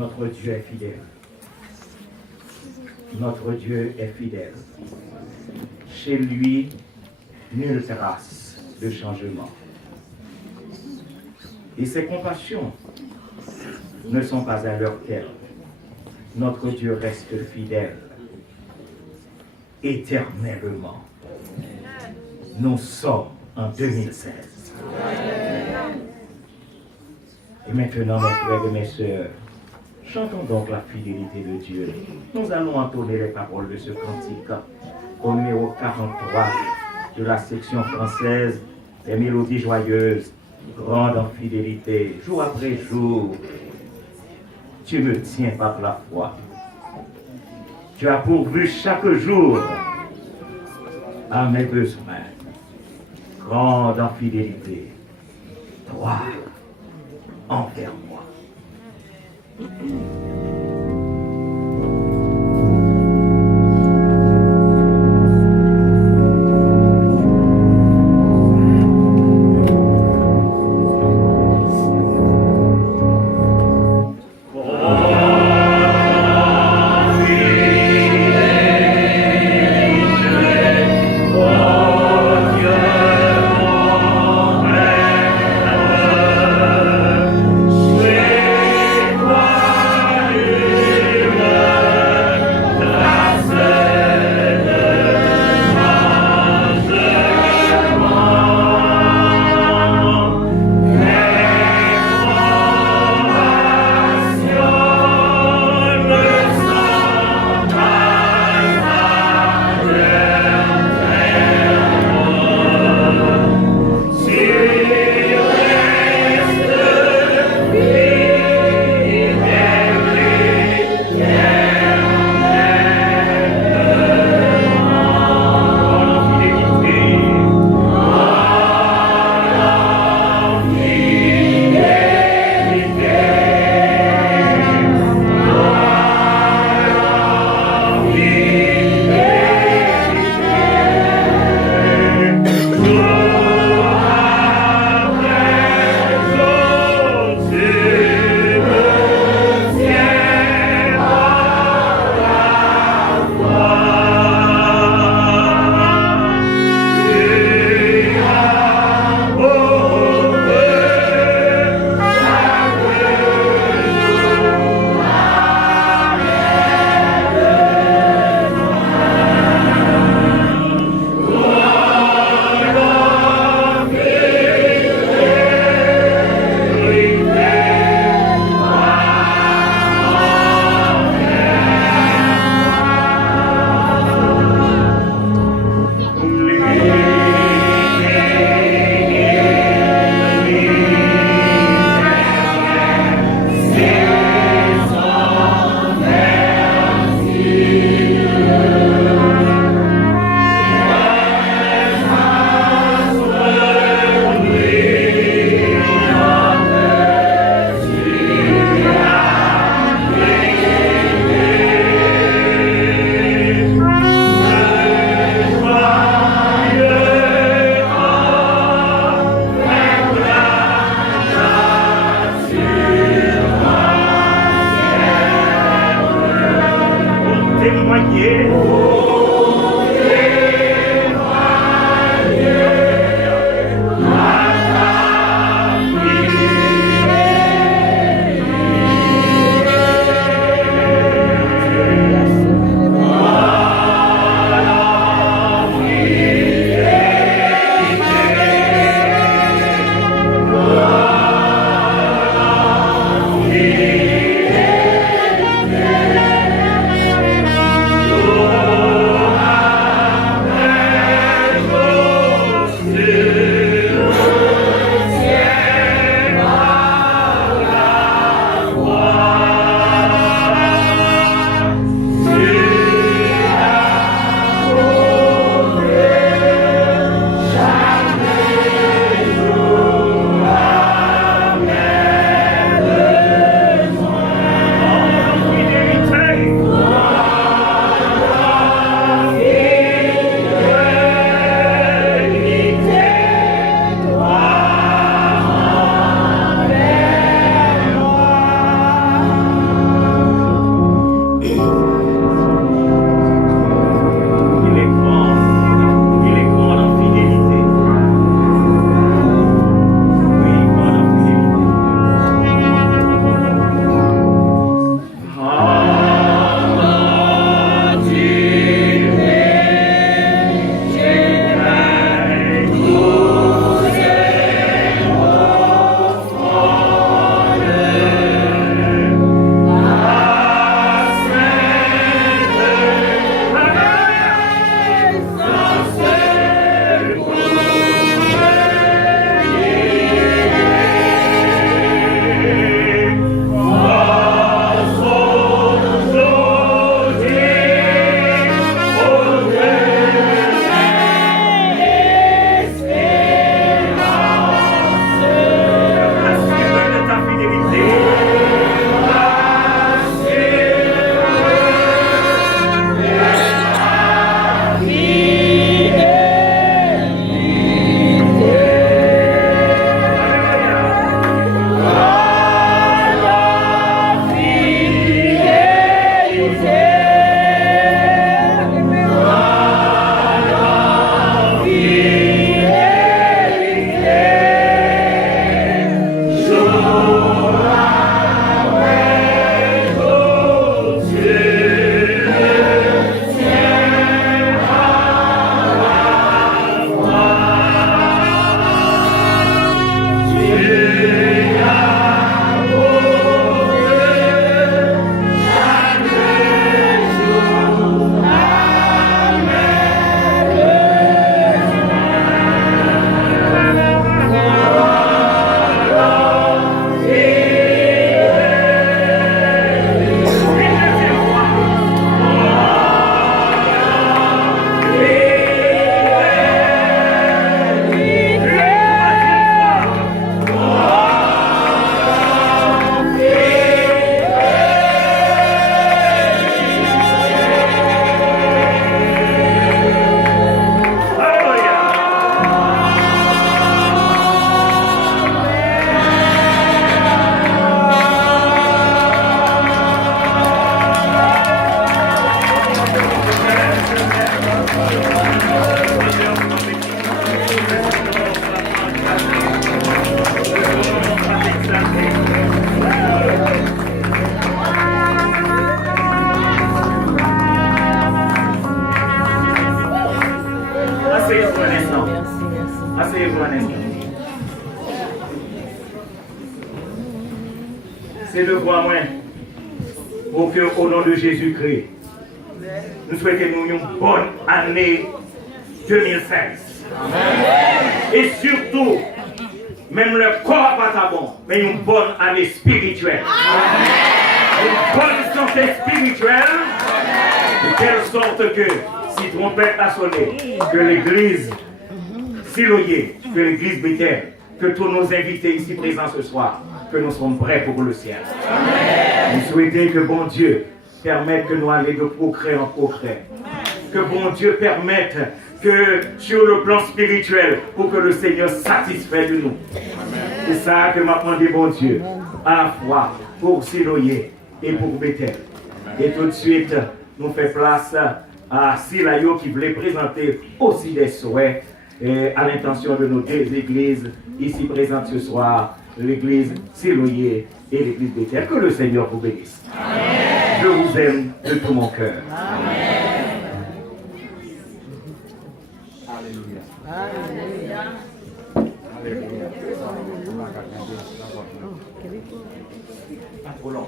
Notre Dieu est fidèle. Notre Dieu est fidèle. Chez lui, nulle trace de changement. Et ses compassions ne sont pas à leur terme. Notre Dieu reste fidèle éternellement. Nous sommes en 2016. Et maintenant, mes frères et mes sœurs, chantons donc la fidélité de Dieu. Nous allons entonner les paroles de ce cantique au numéro 43 de la section française des mélodies joyeuses, grande en fidélité, jour après jour. Tu me tiens par la foi. Tu as pourvu chaque jour à mes besoins. Grande en fidélité, toi envers moi. Asseyez-vous un instant. Asseyez-vous un instant. C'est le roi moins. Au nom de Jésus-Christ, nous souhaitons une bonne année 2016. Et surtout, même le corps pas bon, mais une bonne année spirituelle. Une bonne santé spirituelle, de telle sorte que, si trompette a sonné, que l'église Siloé, que l'église Bethel, que tous nos invités ici présents ce soir, que nous sommes prêts pour le ciel. Nous souhaitons que bon Dieu permette que nous allions de progrès en progrès. Que bon Dieu permette que sur le plan spirituel, pour que le Seigneur satisfait de nous. C'est ça que m'a demandé bon Dieu, à la fois pour Siloé et pour Bethel. Et tout de suite, nous faisons place à Silayo qui voulait présenter aussi des souhaits à l'intention de nos deux églises ici présentes ce soir, l'église Siloé et l'église Bethel. Que le Seigneur vous bénisse. Amen. Je vous aime de tout mon cœur. Amen. Alléluia. Alléluia. Alléluia.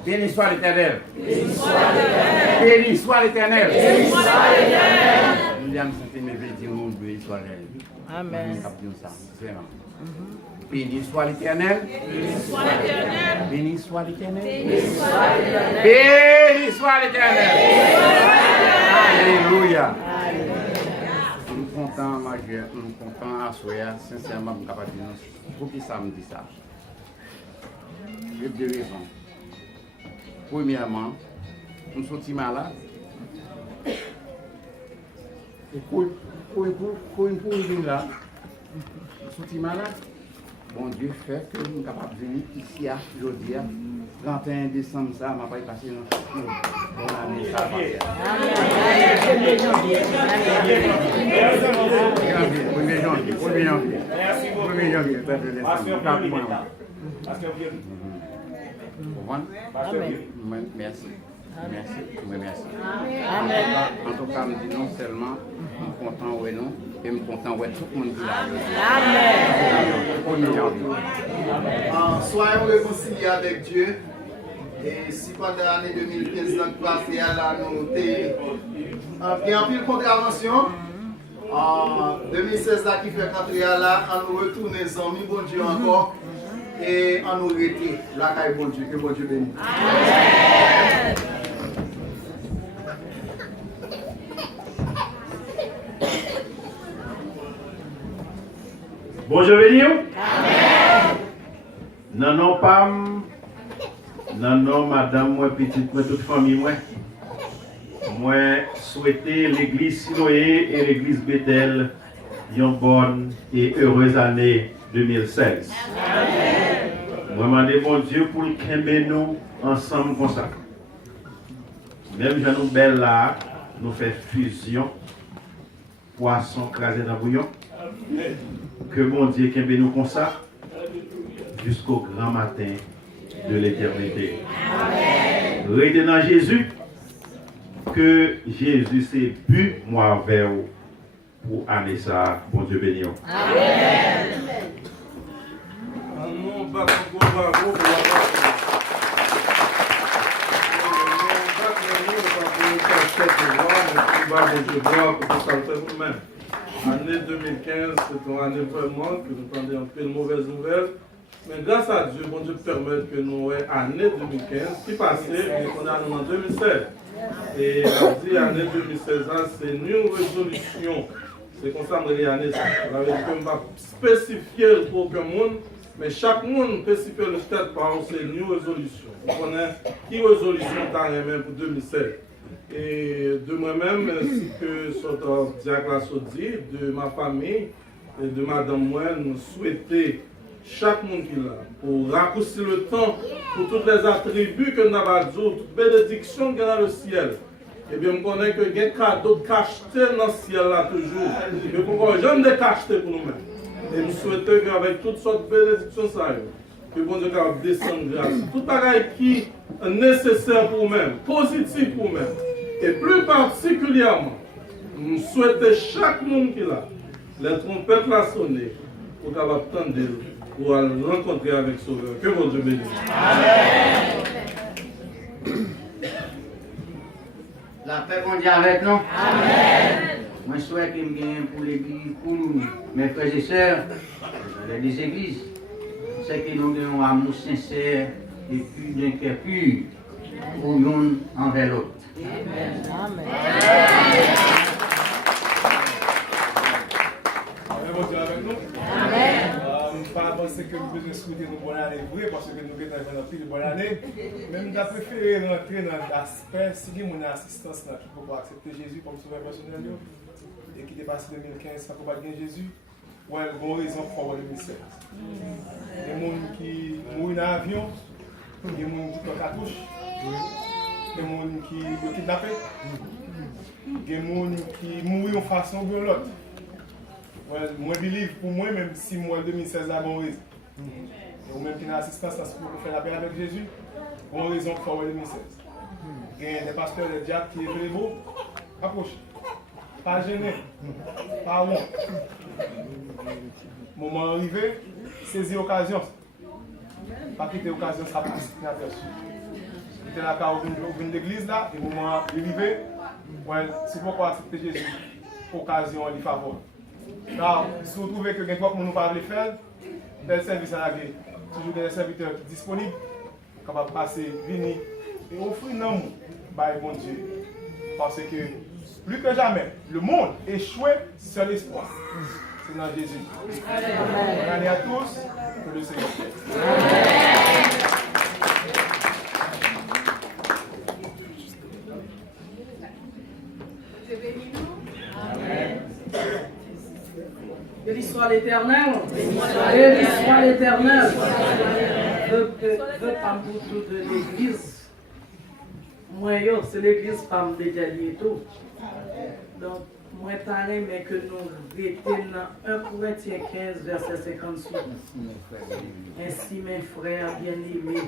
Béni soit l'Éternel. Béni soit l'Éternel. Béni soit l'Éternel. Béni soit l'Éternel. Nous allons sentir mes bénis au monde, béni soit l'Éternel. Amen. Béni soit l'Éternel. Béni soit l'Éternel. Béni soit l'Éternel. Béni soit l'Éternel. Béni soit l'Éternel. Alléluia. Nous sommes contents, majeur, nous sommes contents à soya, sincèrement, nous sommes capables de nous. Pour qui ça me dit ça? J'ai deux raisons. Premièrement, nous sommes malades. Et pour une vie là, nous sommes malades. Bon Dieu fait que nous sommes capables de venir ici aujourd'hui, 31 décembre, ça m'a pas passé bonne année, ça va. Merci. Merci. Amen. En tout cas, je dis non seulement, je suis content ouais non, et je suis content ouais tout le monde qui l'a. Amen. Soyons réconciliés avec Dieu. Et si pendant l'année 2015, dans le passé, là, nous avons pris une contravention. En 2016, là, qui fait 4 ans, là, on nous retourne les amis, bon Dieu encore. Et on nous retire. Là, qu'il bon Dieu, que bon Dieu bénisse. Amen. Bonjour, béni. Amen. Non, non, Pam. Non, non, madame, moi, petite, moi, toute famille, moi. Moi, souhaiter l'église Siloé et l'église Bethel une bonne et heureuse année 2016. Amen. Moi, je demande bon Dieu pour qu'il nous ensemble comme ça. Même si nous belle là, nous faisons fusion, poisson crasé dans le bouillon. Que mon Dieu qu'il nous comme ça jusqu'au grand matin de l'éternité. Restez dans Jésus, que Jésus s'est bu moi vers vous pour aller ça, bon Dieu béni. Amen. Année 2015, c'est une année vraiment que nous prenons un peu de mauvaises nouvelles. Mais grâce à Dieu, bon Dieu permet que nous ayons année 2015 qui passait et qu'on a en 2016. Et on dit l'année 2016, c'est une résolution. C'est comme ça que l'année. Ça veut dire que je ne vais pas spécifier pour aucun monde, mais chaque monde peut spécifier le stade par c'est une résolution. Vous connaissez qui résolution tu as même pour 2016. Et de moi-même, ainsi que notre diacre dit, de ma famille et de madame moi, nous souhaitons chaque monde qui est là, pour raccourcir le temps, pour tous les attributs que nous avons dit, toute bénédiction qu'il y a dans le ciel, eh bien, je connais que il y a des cadeaux cachetés dans le ciel là toujours. Mais pourquoi j'aime des cachetés pour nous-mêmes. Et nous souhaitons qu'avec toutes sortes de bénédictions, que bon Dieu capable descendre grâce. Tout bagage qui est nécessaire pour nous-mêmes, positif pour nous-mêmes. Et plus particulièrement, nous souhaitons chaque monde qui est là, les trompettes la sonner, pour capable attendre pour aller rencontrer avec Sauveur. Que bon Dieu bénisse. Amen. La paix qu'on dit avec nous. Amen. Moi, je souhaite qu'il me gagne pour l'église, pour nous, mes frères et sœurs, les églises. C'est que nous avons un amour sincère et plus d'un cœur pur pour l'un envers l'autre. Amen. Amen. Avec nous. Amen. Nous pas penser que nous devons souhaiter une bonne année parce que nous avons une plus bonne année. Même nous avons préféré rentrer dans l'aspect, si nous avons une assistance là, qui peut accepter Jésus comme sauveur personnel et qui dépasse 2015 sans accompagner Jésus. Ouais, bonne raison pour avoir le ministère. Il y a des gens qui mourent dans l'avion, il y a des gens qui sont cartouches, il y a des gens qui sont kidnappés, il y a des gens qui mourent de façon ou de l'autre. Moi, je believe pour moi, même si moi, en 2016, là, bon raison. Et même qui n'a assistance à ce qu'on fait la paix avec Jésus, bon raison pour avoir 2016. Il y a des pasteurs de diable qui est beau, approche. Pas gêné, pas honte. Moment arrivé, saisir l'occasion. Pas quitter l'occasion, ça passe. C'était la carte de l'église là, et moment arrivé, c'est pourquoi accepter Jésus. Occasion, il favore. Alors, si vous trouvez que quelqu'un ne peut pas le faire, tel service à la vie, toujours des serviteurs disponibles, capables de passer, venir et offrir un amour par bon Dieu. Parce que plus que jamais, le monde échoue sur l'espoir. C'est dans Jésus. Bonne année à tous, que le Seigneur De l'histoire l'éternel. De l'histoire l'éternel. Veut pas beaucoup de l'église. Moi, c'est l'église pas me dédiée et tout. Donc, moi, t'arrête, mais que nous étions dans 1 Corinthiens 15, verset 58. Ainsi, mes frères bien-aimés,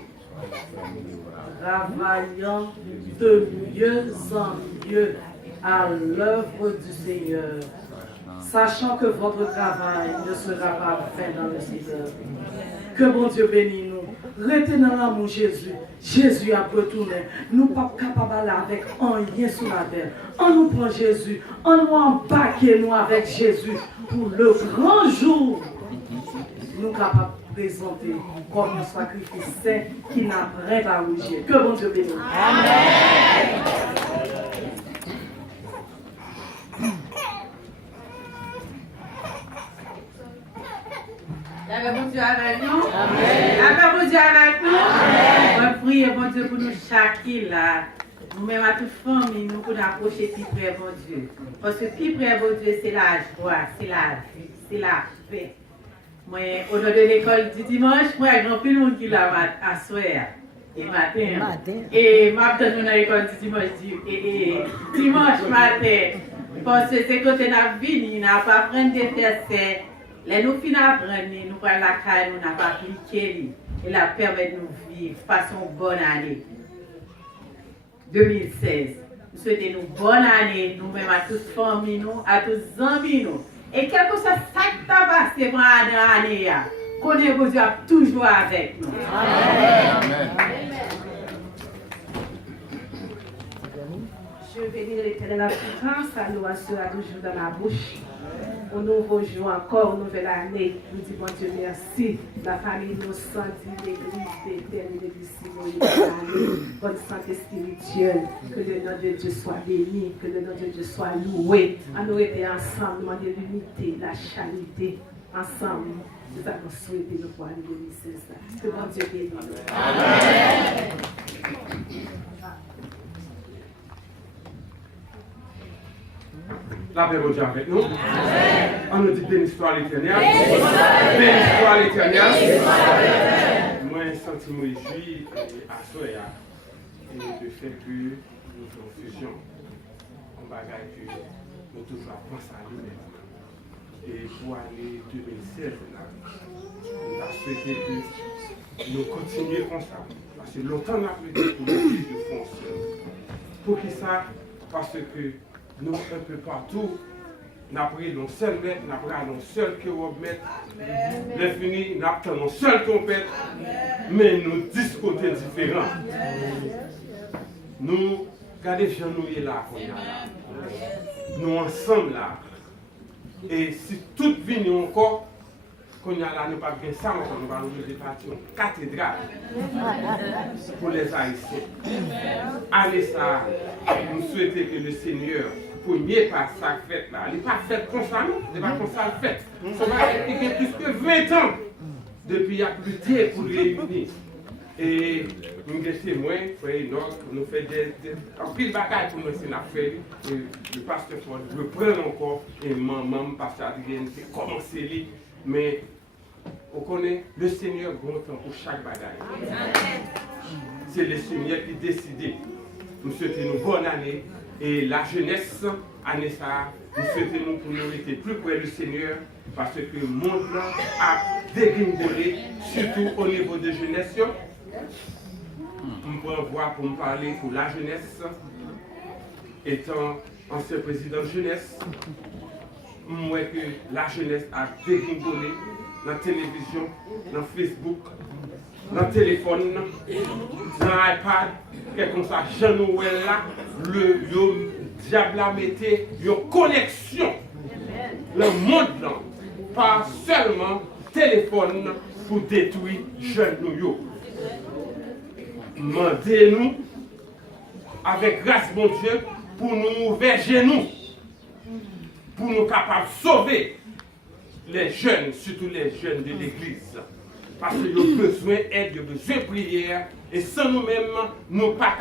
travaillant de mieux en mieux à l'œuvre du Seigneur, sachant que votre travail ne sera pas fait dans le Seigneur. Que bon Dieu bénisse nous. Restez dans l'amour Jésus. Jésus a retourné. Nous ne sommes pas capables d'aller avec rien sur la terre. On nous prend Jésus. On nous embarque nous avec Jésus pour le grand jour. Nous sommes capables de présenter comme un sacrifice saint qui n'a rien à rougir. Que bon Dieu bénisse. Amen. Bon Dieu avec nous. Amen. Bon Dieu avec nous. Amen. On prie bon Dieu pour nous chacun là. Nous-mêmes à toute famille, nous pouvons approcher plus près bon Dieu. Parce que plus près bon Dieu, c'est la joie, c'est la vie, c'est la paix. Moi, au nom de l'école du dimanche, moi, il y a plus de monde qui l'a à soir et matin. Et ma dans l'école du dimanche, dimanche matin. Parce que c'est quand on a fini, on n'a pas appris des tests. Les nous finissons d'apprendre, nous prenons la caille, nous n'avons pas appliqué. Et la permet de nous vivre façon bonne année 2016. Nous souhaitons une bonne année, nous-mêmes à toute famille, à tous amis. Et quel que soit ça qui t'a passé pour l'année, connaissez Dieu toujours avec nous. Amen. Je bénis l'Éternel à tout temps, sa loi sera toujours dans ma bouche. Au nouveau jour encore, nouvelle année, nous disons bon Dieu merci. La famille innocente, l'église d'Éternel, l'église Simonie, bonne santé spirituelle, que le nom de Dieu soit béni, que le nom de Dieu soit loué. À nous aider ensemble, demander l'unité, la charité, ensemble. Nous avons souhaité nous voir en 2016. Que bon Dieu bénisse. Amen. La paix de Dieu avec nous. On nous dit bénis-toi l'éternel. Bénis-toi l'éternel. Moi, je sens me réjouir à soi et de fait que nous faisons fusion. un bagage que nous toujours pensons à nous-mêmes. Et pour l'année 2016, nous avons souhaité que nous continuions comme ça. Parce que longtemps nous avons dit pour l'église de fonctionner. Pour qui ça? Parce que nous, un peu partout, nous avons pris nos seuls maîtres, nous avons pris nos seuls kilomètres, nous avons fini, nous avons pris nos seuls trompettes, mais nous 10 côtés différents. Nous, regardez, gens nous là, nous ensemble là. Et si toute vie nous encore, qu'on y a là, nous pas bien ça, nous allons nous partir en cathédrale pour les Haïtiens. Allez ça, nous souhaitons que le Seigneur, premier pas ça fait là, il n'est pas fait comme ça, non, il n'est pas comme ça le fait. Ça va être plus que 20 ans depuis qu'il y a plus de pour réunir. Et nous sommes témoins, frère Enoch, nous faisons un pile de bagages pour nous faire. Et le pasteur Ford reprend encore, et maman, pasteur Adrien, c'est commencé. Mais on connaît le Seigneur grand temps pour chaque bagage. C'est le Seigneur qui décide. Nous souhaitons une bonne année. Et la jeunesse, année ça, nous souhaitons pour nous être plus près du Seigneur. Parce que le monde a dégringolé, surtout au niveau de jeunesse. Je peux voir pour me parler pour la jeunesse, étant ancien président de jeunesse, moi que la jeunesse a dégringolé dans la télévision, dans Facebook, dans le téléphone, dans l'iPad, quelque comme ça, Jean-Noël là, le diable a metté une connexion, le monde là, pas seulement téléphone pour détruire jeunes nous. Demandez-nous, avec grâce mon Dieu, pour nous verger nous, pour nous capables de sauver les jeunes, surtout les jeunes de l'église. Parce qu'ils ont besoin d'aide, ils ont besoin de prière, et sans nous-mêmes, nous ne sommes pas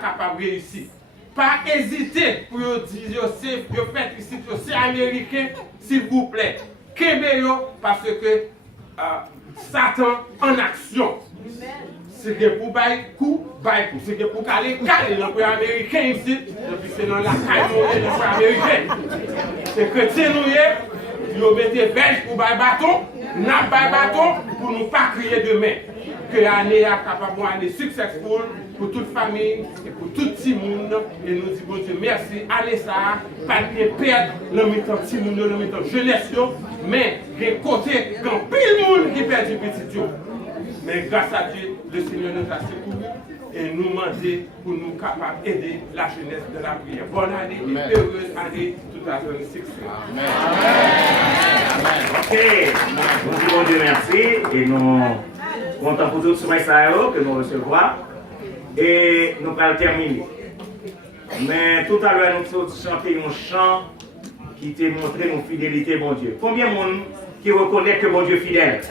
capables de réussir. Pas hésiter pour dire, vous faites ici, c'est américain, s'il vous plaît. Kébéo, parce que Satan en action. C'est pour bailler coup, c'est pour caler l'employé américain ici, et puis c'est dans la caille l'employé américain. C'est chrétien nous, ils mettent belge pour bailler bâton, n'a bailler bâton pour nous pas crier demain. Que l'année est capable d'être successful pour toute famille et pour tout petit monde. Et nous disons bon Dieu merci, allez ça, pas de perdre le mi-temps petit monde, le mi-temps jeunesse, mais des côtés, quand pile monde qui perd du petit. Mais grâce à Dieu, le Seigneur nous a secourus et nous demandé pour nous capables d'aider la jeunesse de la prière. Bonne année et heureuse année 2016. Amen. Ok, nous disons Dieu merci et nous comptons pour tout ce que nous recevons et nous allons terminer. Mais tout à l'heure, nous avons chanté un chant qui t'a montré nos fidélités, mon Dieu. Combien de monde qui reconnaît que mon Dieu est fidèle?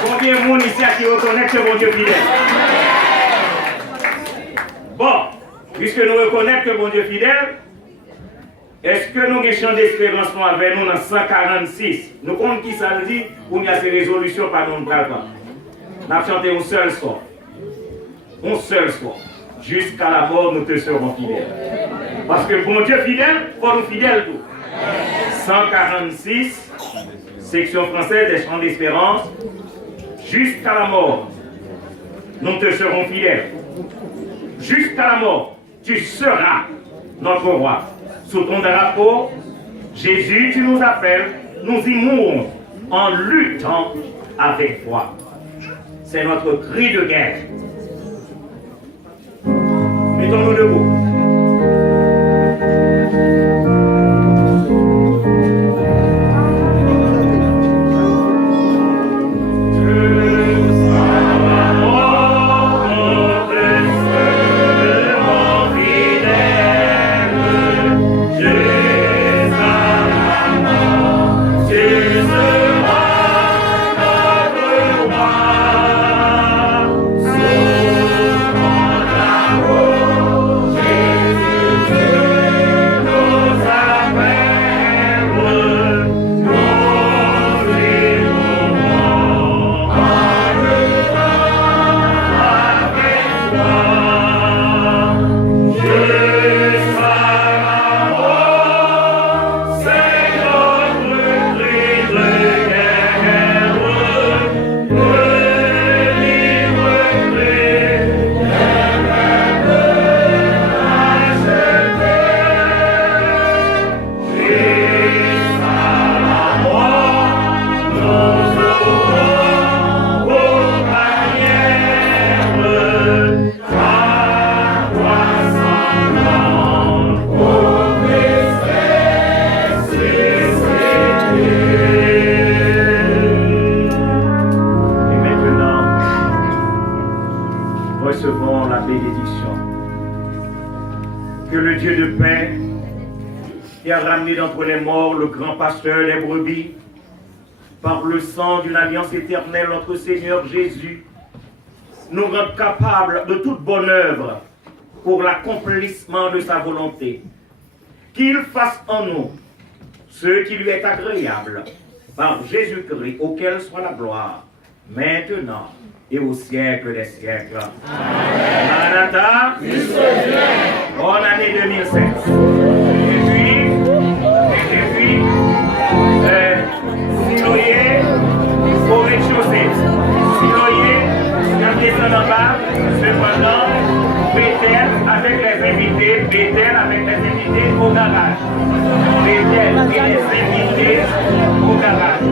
Combien de monde ici qui reconnaît que mon Dieu est fidèle? Bon, puisque nous reconnaissons que mon Dieu est fidèle, est-ce que nous avons chant d'espérance avec nous dans 146? Nous comptons qui ça dit pour nous ces résolutions par nous ne parle pas. Nous avons chanté un seul soir. Un seul soir. Jusqu'à la mort, nous te serons fidèles. Parce que bon Dieu fidèle, il faut nous fidèles tout. 146, section française des chants d'espérance. Jusqu'à la mort, nous te serons fidèles. Jusqu'à la mort, tu seras notre roi. Sous ton drapeau, Jésus, tu nous appelles, nous y mourons en luttant avec toi. C'est notre cri de guerre. Mettons-nous debout. Oh qui a ramené d'entre les morts le grand pasteur des brebis, par le sang d'une alliance éternelle, notre Seigneur Jésus, nous rend capables de toute bonne œuvre pour l'accomplissement de sa volonté. Qu'il fasse en nous ce qui lui est agréable, par Jésus-Christ, auquel soit la gloire, maintenant et au siècle des siècles. Maranatha, bonne année 2016. Et puis, Siloé, au rez-de-chaussée. Siloé, quand descend en bas, cependant, Bethel avec les invités, Bethel avec les invités au garage. Bethel et les invités au garage.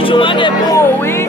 Toujours des beaux, oui.